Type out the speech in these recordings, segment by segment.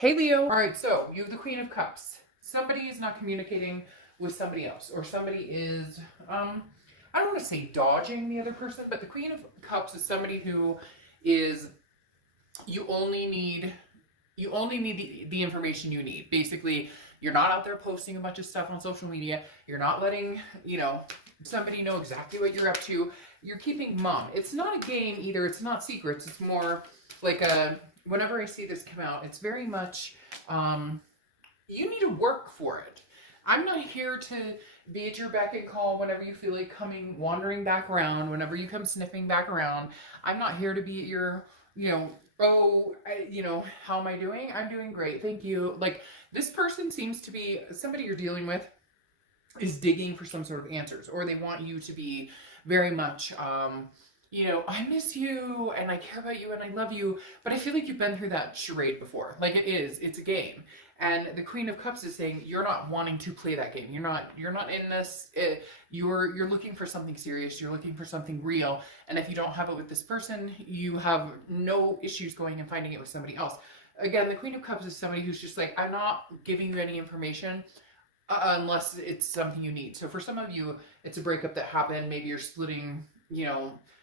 Hey Leo. All right, so you have the Queen of Cups. Somebody is not communicating with somebody else, or somebody is, I don't want to say dodging the other person, but the Queen of Cups is somebody who is, you only need, the information you need. Basically, you're not out there posting a bunch of stuff on social media. You're not letting, somebody know exactly what you're up to. You're keeping mum. It's not a game either. It's not secrets. It's more like whenever I see this come out, it's very much, you need to work for it. I'm not here to be at your beck and call whenever you feel like coming, wandering back around, whenever you come sniffing back around. I'm not here to be at your, how am I doing? I'm doing great. Thank you. Like, this person seems to be somebody you're dealing with is digging for some sort of answers, or they want you to be very much, I miss you and I care about you and I love you, but I feel like you've been through that charade before. Like, it's a game. And the Queen of Cups is saying you're not wanting to play that game. You're not in this. You're looking for something serious. You're looking for something real. And if you don't have it with this person, you have no issues going and finding it with somebody else. Again, the Queen of Cups is somebody who's just like, I'm not giving you any information unless it's something you need. So for some of you, it's a breakup that happened. Maybe you're splitting,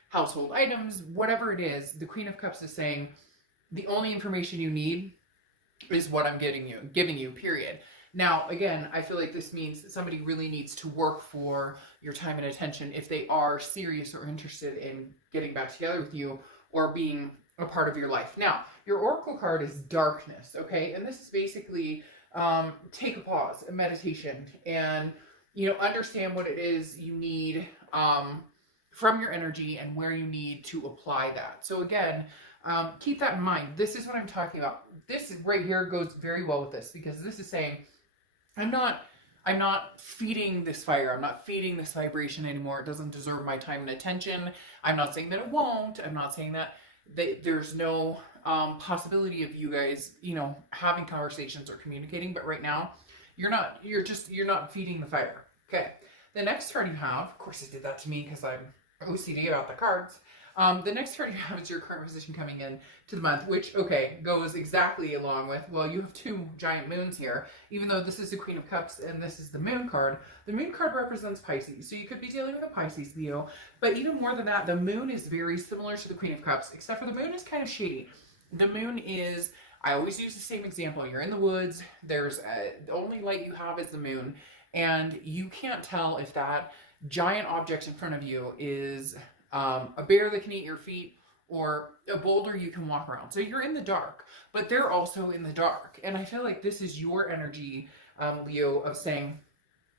household items, whatever it is. The Queen of Cups is saying the only information you need is what I'm giving you, period. Now, again, I feel like this means that somebody really needs to work for your time and attention if they are serious or interested in getting back together with you or being a part of your life. Now, your Oracle card is darkness, okay? And this is basically take a pause, a meditation, and, understand what it is you need from your energy and where you need to apply that. So again, keep that in mind. This is what I'm talking about. This right here goes very well with this, because this is saying, I'm not feeding this fire. I'm not feeding this vibration anymore. It doesn't deserve my time and attention. I'm not saying that it won't. I'm not saying that there's no possibility of you guys, having conversations or communicating. But right now, you're not feeding the fire. Okay. The next card you have, of course, I did that to me because I'm OCD about the cards. The next card you have is your current position coming in to the month, which, okay, goes exactly along with, well, you have two giant moons here, even though this is the Queen of Cups and this is the moon card. The moon card represents Pisces, so you could be dealing with a Pisces, Leo, but even more than that, the moon is very similar to the Queen of Cups, except for the moon is kind of shady. The moon is, I always use the same example. You're in the woods, the only light you have is the moon, and you can't tell if that giant object in front of you is a bear that can eat your feet or a boulder you can walk around. So you're in the dark, but they're also in the dark. And I feel like this is your energy, Leo, of saying,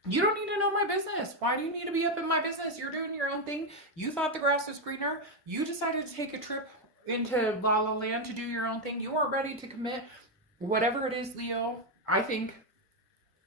you don't need to know my business. Why do you need to be up in my business? You're doing your own thing. You thought the grass was greener. You decided to take a trip into La La Land to do your own thing. You are ready to commit. Whatever it is, Leo, I think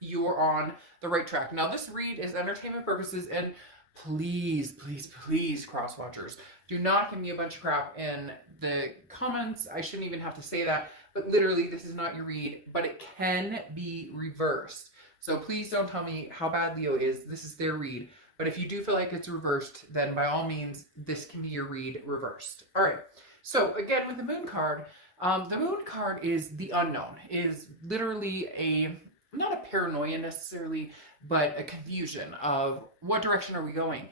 you're on the right track. Now, this read is entertainment purposes, and please, please, please, cross watchers, do not give me a bunch of crap in the comments. I shouldn't even have to say that, but literally, this is not your read, but it can be reversed. So please don't tell me how bad Leo is. This is their read. But if you do feel like it's reversed, then by all means, this can be your read reversed. All right. So again, with the moon card is the unknown, is literally not a paranoia necessarily, but a confusion of what direction are we going.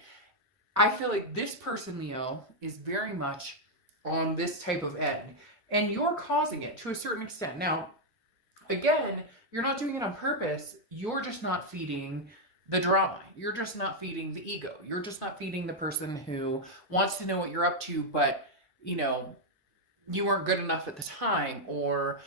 I feel like this person, Leo, is very much on this type of end, and you're causing it to a certain extent. Now, again, you're not doing it on purpose. You're just not feeding the drama. You're just not feeding the ego. You're just not feeding the person who wants to know what you're up to, but, you weren't good enough at the time, or,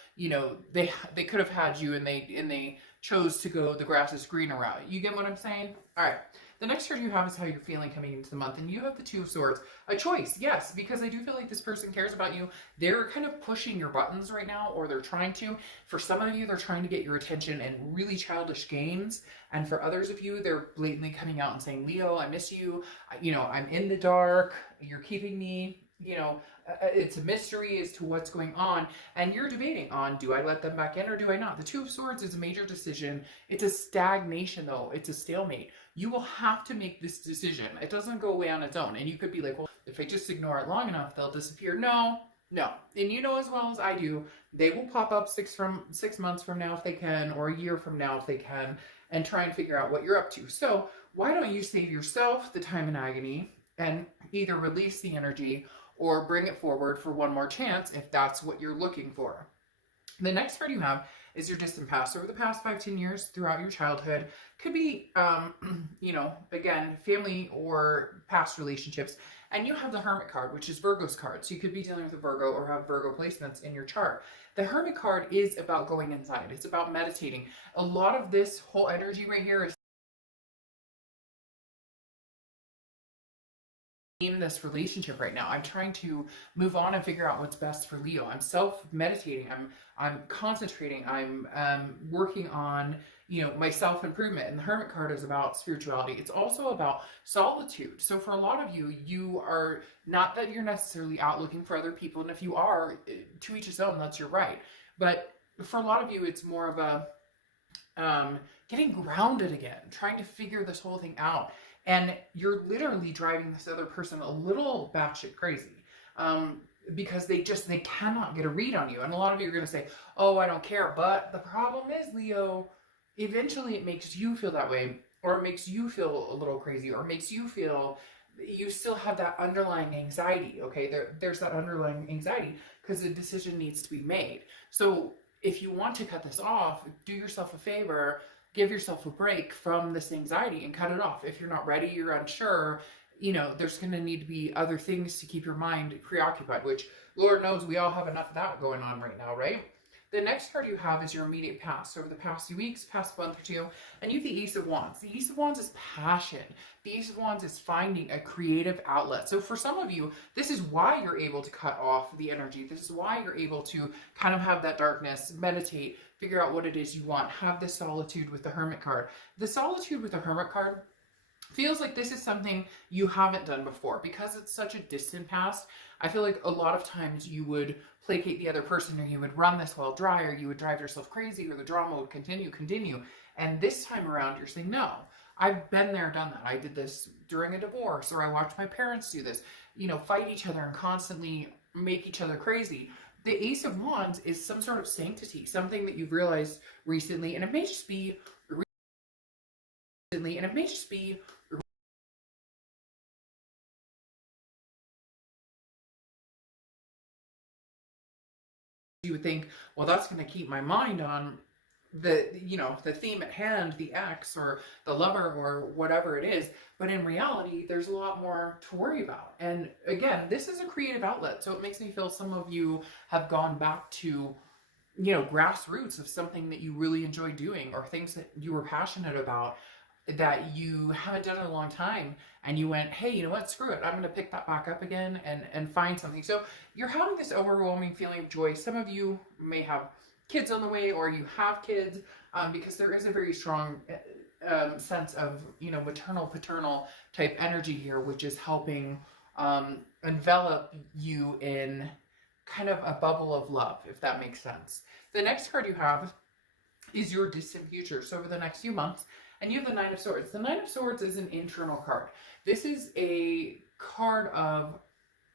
they could have had you and they chose to go the grass is greener route. You get what I'm saying? All right. The next card you have is how you're feeling coming into the month, and you have the Two of Swords. A choice, yes, because I do feel like this person cares about you. They're kind of pushing your buttons right now, or they're trying to. For some of you, they're trying to get your attention in really childish games, and for others of you, they're blatantly coming out and saying, Leo, I miss you. I'm in the dark. You're keeping me. It's a mystery as to what's going on, and you're debating on, do I let them back in or do I not? The Two of Swords is a major decision. It's a stagnation, though. It's a stalemate. You will have to make this decision. It doesn't go away on its own, and you could be like, well, if I just ignore it long enough, they'll disappear. No, No. And you know as well as I do, they will pop up 6 months from now if they can, or a year from now if they can, and try and figure out what you're up to. So why don't you save yourself the time and agony and either release the energy or bring it forward for one more chance if that's what you're looking for. The next card you have is your distant past. Over the past 5-10 years throughout your childhood, could be, again, family or past relationships. And you have the Hermit card, which is Virgo's card. So you could be dealing with a Virgo or have Virgo placements in your chart. The Hermit card is about going inside. It's about meditating. A lot of this whole energy right here is in this relationship right now. I'm trying to move on and figure out what's best for Leo. I'm self-meditating. I'm concentrating. I'm working on, my self-improvement. And the Hermit card is about spirituality. It's also about solitude. So for a lot of you, you are not that you're necessarily out looking for other people. And if you are, to each his own, that's your right. But for a lot of you, it's more of a getting grounded again, trying to figure this whole thing out. And you're literally driving this other person a little batshit crazy because they cannot get a read on you. And a lot of you are going to say, oh, I don't care. But the problem is, Leo, eventually it makes you feel that way, or it makes you feel a little crazy, or it makes you feel you still have that underlying anxiety. Okay, there's that underlying anxiety because the decision needs to be made. So if you want to cut this off, do yourself a favor. Give yourself a break from this anxiety and cut it off. If you're not ready, you're unsure, there's going to need to be other things to keep your mind preoccupied, which Lord knows we all have enough of that going on right now, right? The next card you have is your immediate past. So over the past few weeks, past month or two, and you have the Ace of Wands. The Ace of Wands is passion. The Ace of Wands is finding a creative outlet. So for some of you, this is why you're able to cut off the energy. This is why you're able to kind of have that darkness, meditate, figure out what it is you want, have this solitude with the Hermit card. The solitude with the Hermit card feels like this is something you haven't done before because it's such a distant past. I feel like a lot of times you would placate the other person, or you would run this well dry, or you would drive yourself crazy, or the drama would continue. And this time around, you're saying, no, I've been there, done that. I did this during a divorce, or I watched my parents do this, fight each other and constantly make each other crazy. The Ace of Wands is some sort of sanctity, something that you've realized recently, and it may just be you would think, well, that's going to keep my mind on the theme at hand, the ex or the lover or whatever it is. But in reality, there's a lot more to worry about. And again, this is a creative outlet. So it makes me feel some of you have gone back to, grassroots of something that you really enjoy doing, or things that you were passionate about that you haven't done in a long time, and you went, hey, you know what, screw it, I'm going to pick that back up again and find something. So you're having this overwhelming feeling of joy. Some of you may have kids on the way, or you have kids, because there is a very strong sense of, maternal, paternal type energy here, which is helping envelop you in kind of a bubble of love, if that makes sense. The next card you have is your distant future. So over the next few months, and you have the Nine of Swords. The Nine of Swords is an internal card. This is a card of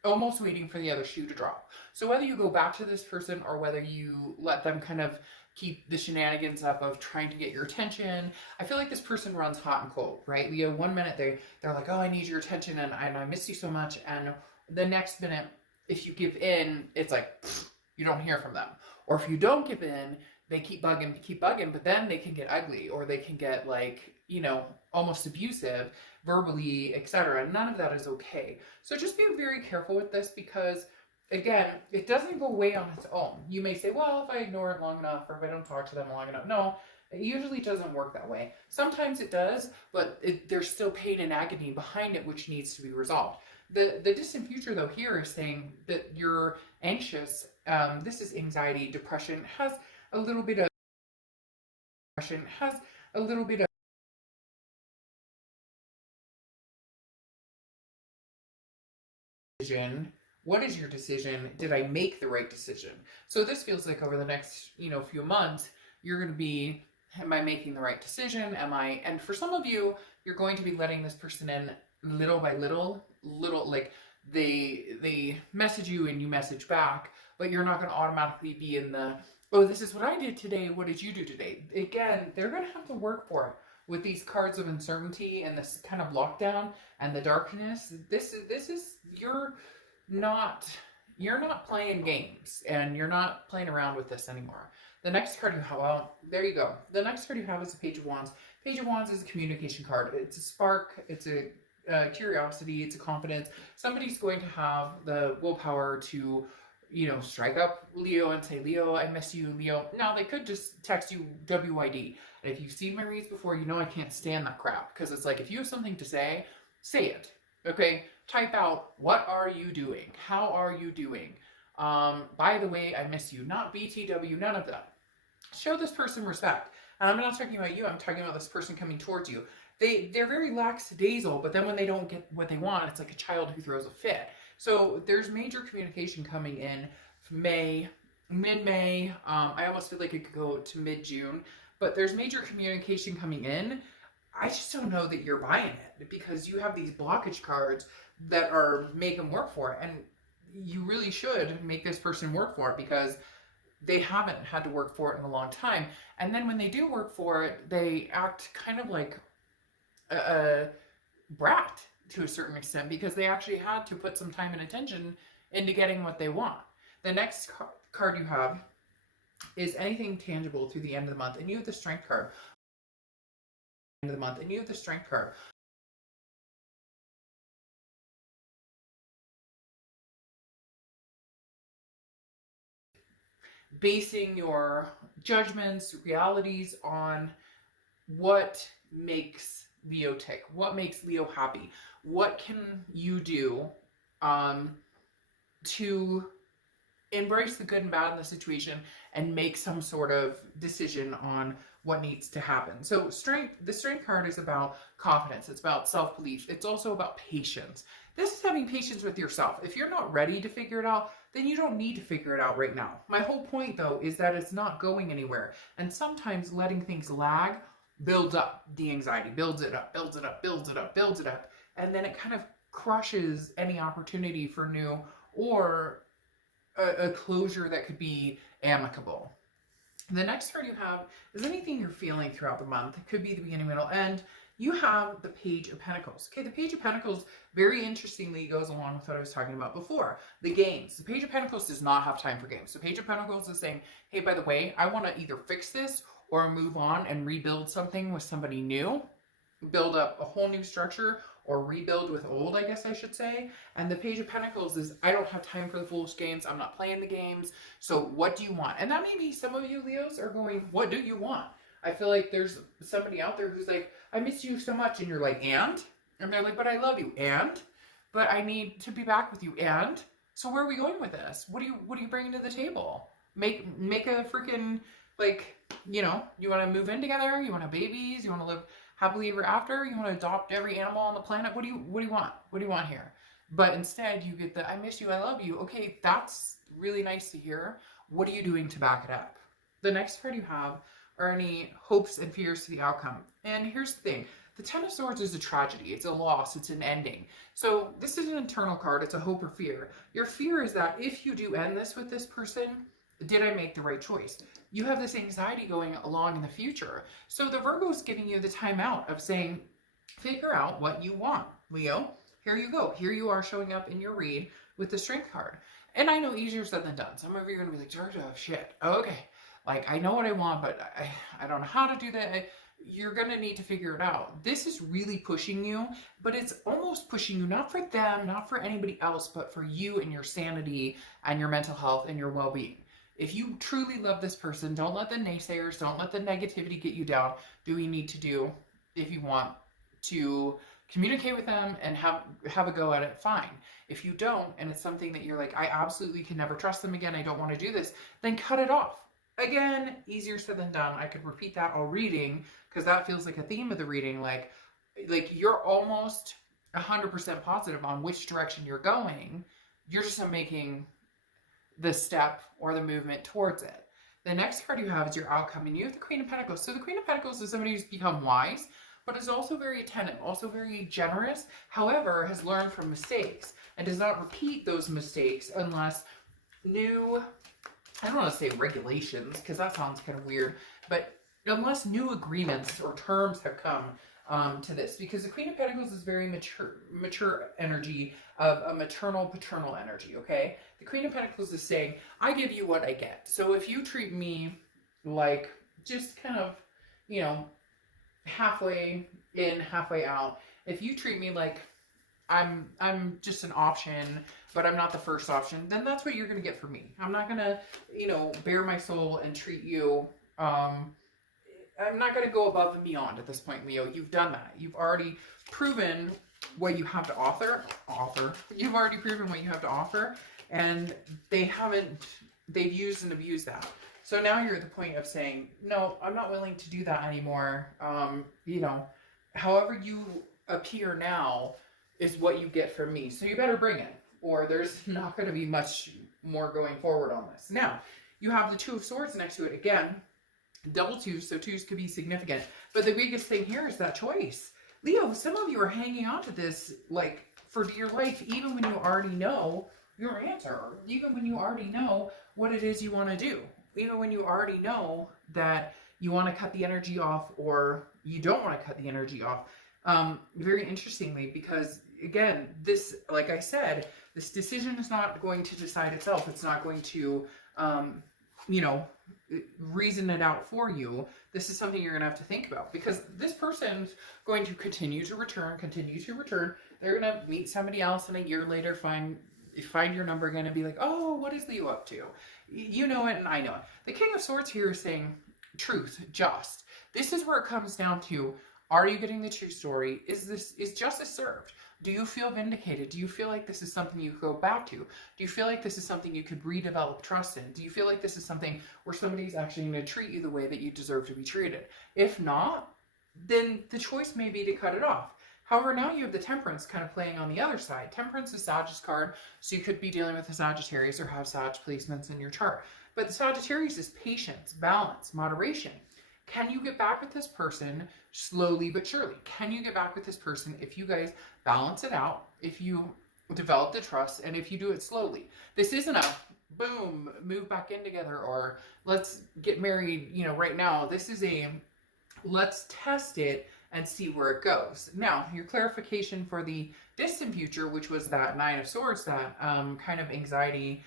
almost waiting for the other shoe to drop. So whether you go back to this person, or whether you let them kind of keep the shenanigans up of trying to get your attention, I feel like this person runs hot and cold, right? Leo, one minute they're like, oh, I need your attention, and I miss you so much. And the next minute, if you give in, it's like, you don't hear from them. Or if you don't give in, they keep bugging, but then they can get ugly, or they can get like, almost abusive, verbally, etc. None of that is okay. So just be very careful with this, because again, it doesn't go away on its own. You may say, well, if I ignore it long enough, or if I don't talk to them long enough. No, it usually doesn't work that way. Sometimes it does, but there's still pain and agony behind it, which needs to be resolved. The distant future, though, here is saying that you're anxious. This is anxiety, depression, has a little bit of decision. What is your decision? Did I make the right decision? So this feels like over the next, few months, you're going to be, am I making the right decision? And for some of you, you're going to be letting this person in little by little, like they message you and you message back, but you're not going to automatically be in the, oh, this is what I did today, what did you do today? Again, they're going to have to work for it. With these cards of uncertainty and this kind of lockdown and the darkness, this is you're not playing games, and you're not playing around with this anymore. The next card you have, well, there you go. The next card you have is the Page of Wands. Page of Wands is a communication card. It's a spark. It's a curiosity. It's a confidence. Somebody's going to have the willpower to, you know, strike up Leo and say, Leo, I miss you, Leo. Now, they could just text you WID. And if you've seen my reads before, you know I can't stand that crap. Because it's like, if you have something to say it. Okay? Type out, what are you doing? How are you doing? By the way, I miss you. Not BTW, none of that. Show this person respect. And I'm not talking about you, I'm talking about this person coming towards you. They're very lackadaisical, but then when they don't get what they want, it's like a child who throws a fit. So there's major communication coming in May, mid-May. I almost feel like it could go to mid-June, but there's major communication coming in. I just don't know that you're buying it, because you have these blockage cards that are make them work for it. And you really should make this person work for it, because they haven't had to work for it in a long time. And then when they do work for it, they act kind of like a brat to a certain extent, because they actually had to put some time and attention into getting what they want. The next card you have is anything tangible through the end of the month, and you have the Strength card. End of the month, and you have the Strength card. Basing your judgments, realities on what makes Leo tick, what makes Leo happy, what can you do to embrace the good and bad in the situation and make some sort of decision on what needs to happen. So the Strength card is about confidence. It's about self-belief. It's also about patience. This is having patience with yourself. If you're not ready to figure it out, then you don't need to figure it out right now. My whole point, though, is that it's not going anywhere. And sometimes letting things lag builds up the anxiety, builds it up, builds it up, builds it up, builds it up. And then it kind of crushes any opportunity for new or a closure that could be amicable. The next card you have is anything you're feeling throughout the month. It could be the beginning, middle, end. You have the Page of Pentacles. Okay, the Page of Pentacles, very interestingly, goes along with what I was talking about before. The games. The Page of Pentacles does not have time for games. The Page of Pentacles is saying, hey, by the way, I want to either fix this or move on and rebuild something with somebody new. Build up a whole new structure, or rebuild with old, I guess I should say. And the Page of Pentacles is, I don't have time for the foolish games. I'm not playing the games. So what do you want? And that may be some of you Leos are going, what do you want? I feel like there's somebody out there who's like, I miss you so much. And you're like, and? And they're like, but I love you. And? But I need to be back with you. And? So where are we going with this? What are you bringing to the table? Make a freaking, like, you know, you want to move in together? You want to have babies? You want to live happily ever after? You want to adopt every animal on the planet? What do you want? What do you want here? But instead you get the, I miss you, I love you. Okay, that's really nice to hear. What are you doing to back it up? The next card you have are any hopes and fears to the outcome. And here's the thing. The Ten of Swords is a tragedy. It's a loss. It's an ending. So this is an internal card. It's a hope or fear. Your fear is that if you do end this with this person, did I make the right choice? You have this anxiety going along in the future. So the Virgo is giving you the time out of saying, figure out what you want, Leo. Here you go. Here you are showing up in your read with the Strength card. And I know easier said than done. Some of you are going to be like, Georgia, shit. Okay. Like, I know what I want, but I don't know how to do that. You're going to need to figure it out. This is really pushing you, but it's almost pushing you, not for them, not for anybody else, but for you and your sanity and your mental health and your well-being. If you truly love this person, don't let the naysayers, don't let the negativity get you down. Do what you need to do if you want to communicate with them and have a go at it, fine. If you don't, and it's something that you're like, I absolutely can never trust them again, I don't want to do this, then cut it off. Again, easier said than done. I could repeat that all reading, because that feels like a theme of the reading. Like you're almost 100% positive on which direction you're going. You're just not making the step or the movement towards it. The next card you have is your outcome, and you have the Queen of Pentacles. So the Queen of Pentacles is somebody who's become wise. but is also very attentive, also very generous, however, has learned from mistakes and does not repeat those mistakes unless new, I don't want to say regulations, because that sounds kind of weird, but unless new agreements or terms have come to this, because the Queen of Pentacles is very mature energy of a maternal, paternal energy, okay? The Queen of Pentacles is saying, I give you what I get. So if you treat me like just kind of, you know, halfway in, halfway out, if you treat me like I'm just an option, but I'm not the first option, then that's what you're going to get from me. I'm not going to, you know, bare my soul and treat you, I'm not going to go above and beyond at this point, Leo. You've done that. You've already proven what you have to offer. You've already proven what you have to offer, and they've used and abused that. So now you're at the point of saying, no, I'm not willing to do that anymore. You know, however you appear now is what you get from me. So you better bring it, or there's not going to be much more going forward on this. Now, you have the Two of Swords next to it again. Double twos, so twos could be significant. But the biggest thing here is that choice. Leo, some of you are hanging on to this like for dear life, even when you already know your answer, even when you already know what it is you want to do, even when you already know that you want to cut the energy off or you don't want to cut the energy off. Very interestingly, because again, this, like I said, this decision is not going to decide itself. It's not going to, you know, reason it out for you. This is something you're going to have to think about, because this person's going to continue to return. They're going to meet somebody else, and a year later find your number again and be like, oh, what is Leo up to? You know it, and I know it. The King of Swords here is saying truth, just. This is where it comes down to, are you getting the true story? Is justice served? Do you feel vindicated? Do you feel like this is something you go back to? Do you feel like this is something you could redevelop trust in? Do you feel like this is something where somebody's actually going to treat you the way that you deserve to be treated? If not, then the choice may be to cut it off. However, now you have the Temperance kind of playing on the other side. Temperance is Sagittarius card, so you could be dealing with a Sagittarius or have Sag placements in your chart. But the Sagittarius is patience, balance, moderation. Can you get back with this person slowly but surely? Can you get back with this person if you guys balance it out, if you develop the trust, and if you do it slowly? This isn't a boom, move back in together, or let's get married, you know, right now. This is a let's test it and see where it goes. Now, your clarification for the distant future, which was that Nine of Swords, that kind of anxiety,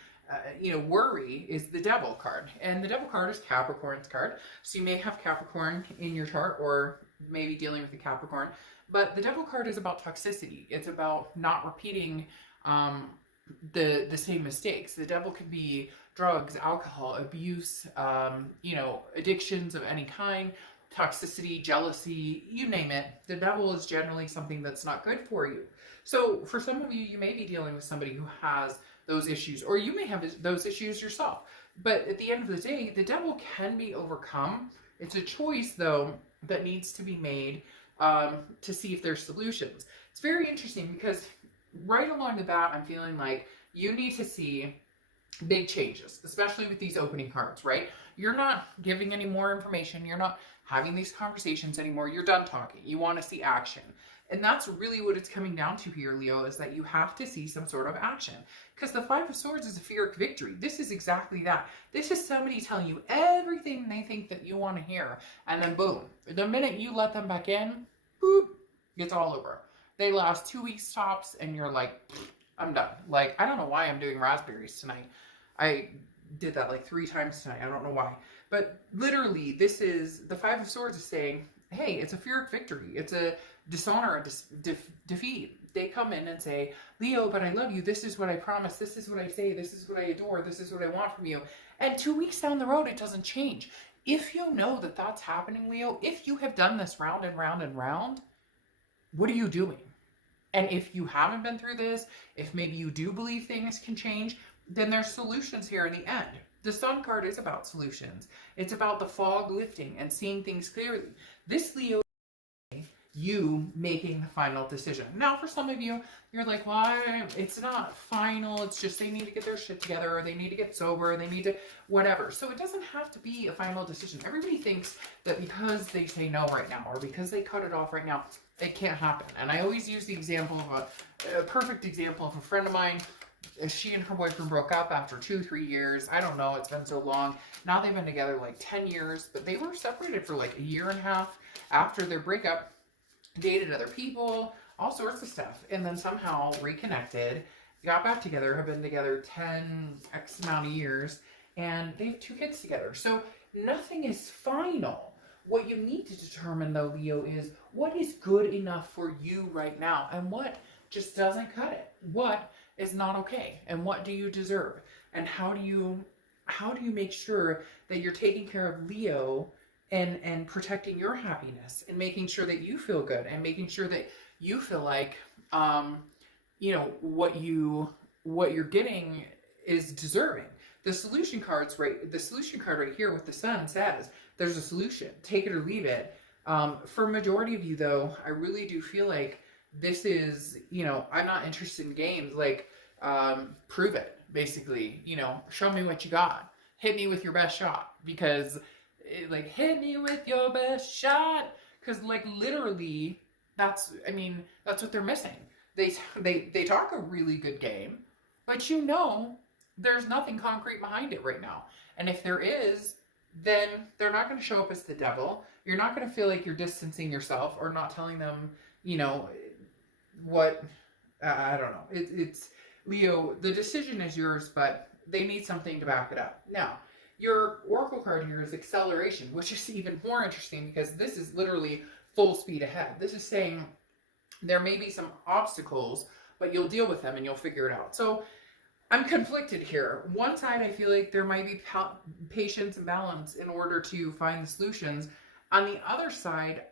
you know, worry, is the Devil card. And the Devil card is Capricorn's card. So you may have Capricorn in your chart, or maybe dealing with the Capricorn. But the Devil card is about toxicity. It's about not repeating the same mistakes. The Devil could be drugs, alcohol, abuse, you know, addictions of any kind, toxicity, jealousy, you name it. The Devil is generally something that's not good for you. So for some of you, you may be dealing with somebody who has those issues, or you may have those issues yourself. But at the end of the day, the Devil can be overcome. It's a choice, though, that needs to be made to see if there's solutions. It's very interesting because right along the bat, I'm feeling like you need to see big changes, especially with these opening cards, right? You're not giving any more information. You're not having these conversations anymore. You're done talking. You want to see action. And that's really what it's coming down to here, Leo, is that you have to see some sort of action. Because the Five of Swords is a Pyrrhic victory. This is exactly that. This is somebody telling you everything they think that you want to hear. And then boom, the minute you let them back in, boop, it's all over. They last 2 weeks tops, and you're like, I'm done. Like, I don't know why I'm doing raspberries tonight. I did that like 3 times tonight. I don't know why. But literally, this is, the Five of Swords is saying, hey, it's a Pyrrhic victory. It's a dishonor, a defeat. They come in and say, Leo, but I love you. This is what I promise. This is what I say. This is what I adore. This is what I want from you. And 2 weeks down the road, it doesn't change. If you know that that's happening, Leo, if you have done this round and round and round, what are you doing? And if you haven't been through this, if maybe you do believe things can change, then there's solutions here in the end. The Sun card is about solutions. It's about the fog lifting and seeing things clearly. This Leo, you making the final decision. Now, for some of you, you're like, well, it's not final. It's just they need to get their shit together, or they need to get sober, or they need to whatever. So it doesn't have to be a final decision. Everybody thinks that because they say no right now, or because they cut it off right now, it can't happen. And I always use the example of a perfect example of a friend of mine. She and her boyfriend broke up after 2-3 years. I don't know. It's been so long. Now they've been together like 10 years, but they were separated for like 1.5 years after their breakup. Dated other people, all sorts of stuff, and then somehow reconnected, got back together, have been together 10x amount of years, and they have 2 kids together. So nothing is final. What you need to determine, though, Leo, is what is good enough for you right now, and what just doesn't cut it. What is not okay, and what do you deserve, and how do you make sure that you're taking care of Leo and protecting your happiness, and making sure that you feel good, and making sure that you feel like, you know, what you're getting is deserving. The solution card right here with the sun says there's a solution. Take it or leave it. For a majority of you, though, I really do feel like this is, you know, I'm not interested in games. Like, prove it, basically. You know, show me what you got. Hit me with your best shot, because like, hit me with your best shot, because like literally that's what they're missing. They talk a really good game, but you know there's nothing concrete behind it right now. And if there is, then they're not going to show up as the devil. You're not going to feel like you're distancing yourself or not telling them, you know, what, I don't know. It's Leo, the decision is yours, but they need something to back it up. Now, your oracle card here is acceleration, which is even more interesting because this is literally full speed ahead. This is saying there may be some obstacles, but you'll deal with them and you'll figure it out. So I'm conflicted here. One side, I feel like there might be patience and balance in order to find the solutions. On the other side,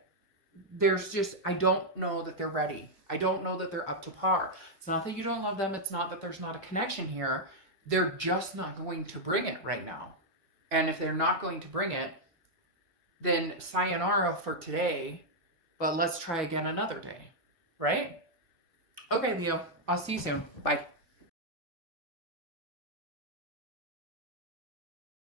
there's just, I don't know that they're ready. I don't know that they're up to par. It's not that you don't love them. It's not that there's not a connection here. They're just not going to bring it right now. And if they're not going to bring it, then sayonara for today, but let's try again another day, right? Okay, Leo, I'll see you soon. Bye.